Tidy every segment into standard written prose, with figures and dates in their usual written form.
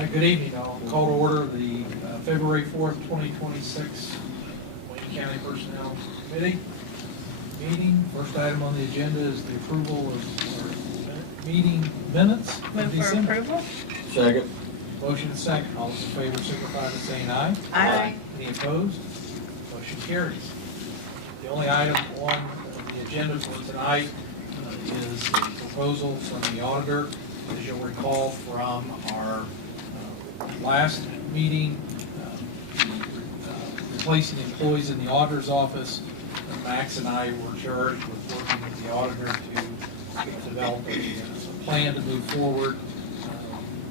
Good evening. I'll call to order the February 4th, 2026 Wayne County Personnel Committee meeting. First item on the agenda is the approval of our meeting minutes of Move for December. approval? Second. Motion and second. All those in favor signify by saying aye. Aye. Any opposed? Motion carries. The only item on the agenda for tonight is the proposal from the auditor. As you'll recall from our last meeting, replacing employees in the auditor's office, Max and I were charged with working with the auditor to develop a plan to move forward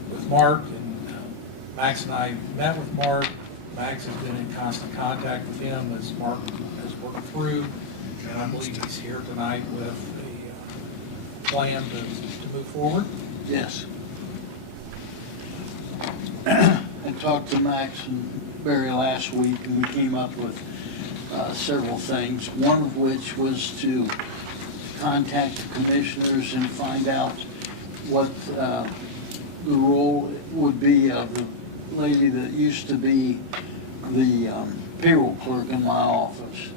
with Mark. And Max and I met with Mark. Max has been in constant contact with him as Mark has worked through, and I believe he's here tonight with a plan to move forward. Yes. I talked to Max and Barry last week, and we came up with several things, one of which was to contact the commissioners and find out what the role would be of the lady that used to be the payroll clerk in my office.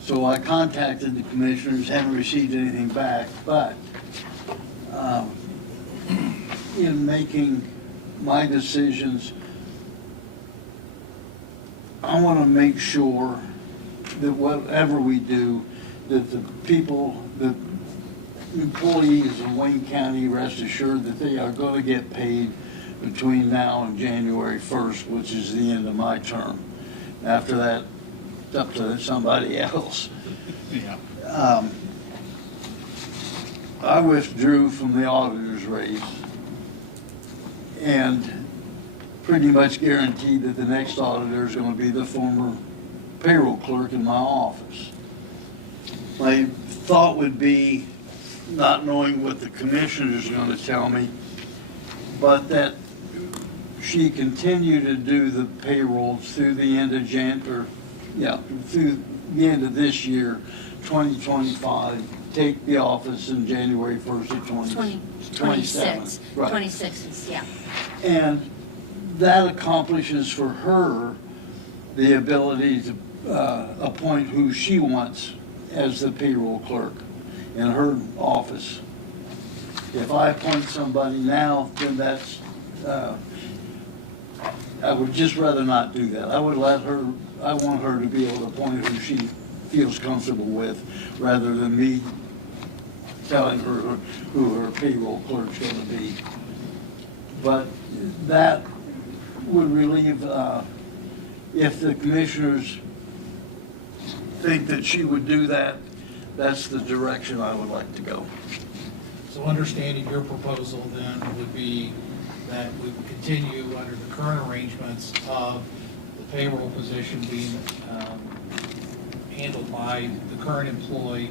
So I contacted the commissioners, haven't received anything back, but in making my decisions, I want to make sure that whatever we do, that the people, the employees of Wayne County rest assured that they are going to get paid between now and January 1st, which is the end of my term. After that, it's up to somebody else. Yeah. I withdrew from the auditor's race and pretty much guaranteed that the next auditor is going to be the former payroll clerk in my office. My thought would be, not knowing what the commissioner is going to tell me, but that she continue to do the payrolls through the end of through the end of this year, 2025, take the office in January 1st of 26. Right. 26 is, yeah. And that accomplishes for her the ability to appoint who she wants as the payroll clerk in her office. If I appoint somebody now, then that's, I would just rather not do that. I would let her, I want her to be able to appoint who she feels comfortable with, rather than me telling her who her payroll clerk's going to be. But that would relieve, if the commissioners think that she would do that, that's the direction I would like to go. So understanding your proposal then would be that we would continue under the current arrangements of the payroll position being handled by the current employee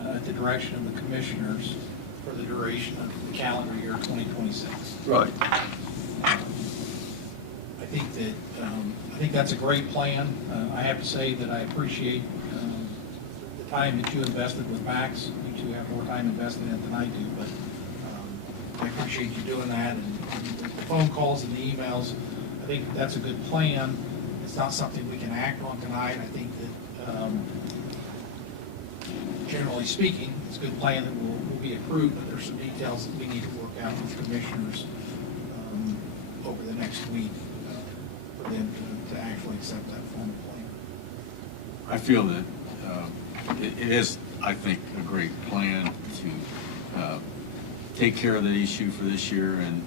at the direction of the commissioners for the duration of the calendar year 2026. Right. I think that's a great plan. I have to say that I appreciate the time that you invested with Max. You two have more time invested in it than I do, but I appreciate you doing that, and the phone calls and the emails. I think that's a good plan. It's not something we can act on tonight. I think that generally speaking, it's a good plan that will be approved, but there's some details that we need to work out with commissioners over the next week for them to actually accept that formal plan. I feel that it is, I think, a great plan to take care of that issue for this year and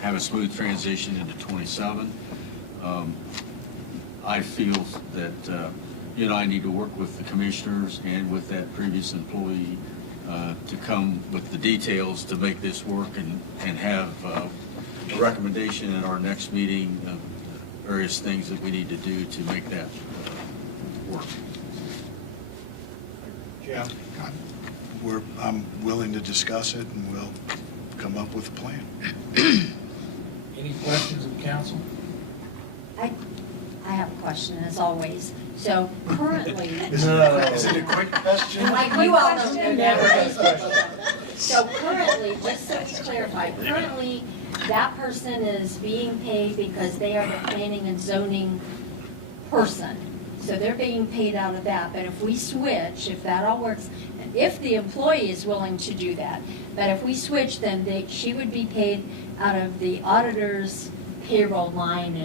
have a smooth transition into 27. I feel that I need to work with the commissioners and with that previous employee to come with the details to make this work and have a recommendation at our next meeting of various things that we need to do to make that work. Jeff? I'm willing to discuss it, and we'll come up with a plan. Any questions of council? I have a question, as always. So currently, Is it a quick question? like you all know, there never is. So currently, just so we clarify, currently that person is being paid because they are the planning and zoning person. So they're being paid out of that, but if we switch, if that all works, and if the employee is willing to do that, but if we switch, then she would be paid out of the auditor's payroll line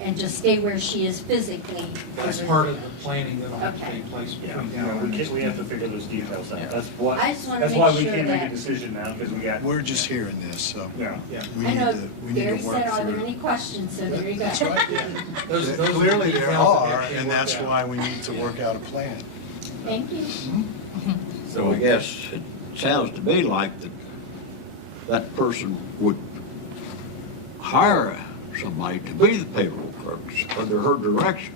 and just stay where she is physically. That's part of the planning that'll have to Okay. take place Yeah, between you now know, and then. we have to figure those details Yeah. out. That's what, I just wanna that's make why we sure can't make a that- decision now, because we got, We're just hearing this, so yeah. Yeah. we I need know, to, we need Gary to said, work are there through. any questions? So there you go. That's right. Those are the Clearly details there that are, have to get and worked that's out. why we need to work out a plan. Thank you. So I guess it sounds to me like that person would hire somebody to be the payroll clerks under her direction.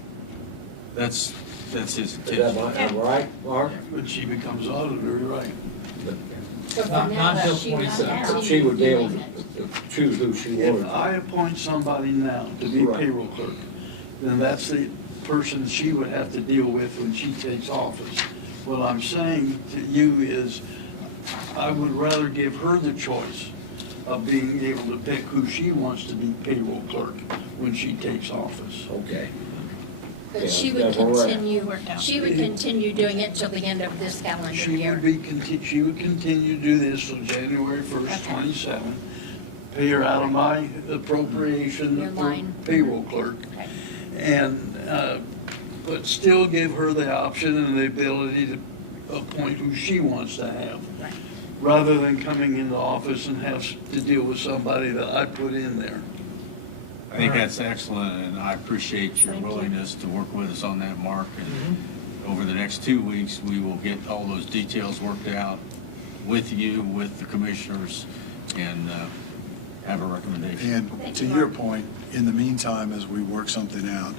That's his Is that intention. am I right, Mark? When she becomes auditor, you're right. So for Not now, until she would 27. continue She would be able doing it. to choose who she If wanted. I appoint somebody now to be Right. payroll clerk, then that's the person she would have to deal with when she takes office. What I'm saying to you is, I would rather give her the choice of being able to pick who she wants to be payroll clerk when she takes office. Okay. But she would Yeah, that's all right. continue doing it till the end of this calendar She year. would she would continue to do this till January 1st, 27. Pay her out of my Your appropriation for line. payroll clerk. Okay. And, but still give her the option and the ability to appoint who she wants to have, Right. rather than coming into office and have to deal with somebody that I put in there. I think that's excellent, and I appreciate your Thank you. willingness to work with us on that, Mark. Mm-hmm. And over the next 2 weeks, we will get all those details worked out with you, with the commissioners, and have a recommendation. And Thank to you, your Mark. point, in the meantime, as we work something out,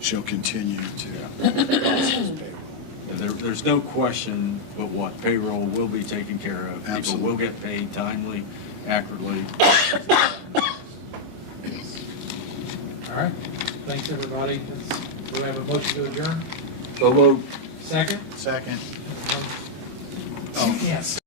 she'll continue to process payroll. There's no question but what payroll will be taken care of. People Absolutely. will get paid timely, accurately. All right, thanks, everybody. Do we have a motion to adjourn? So moved. Second? Second. Oh, yes.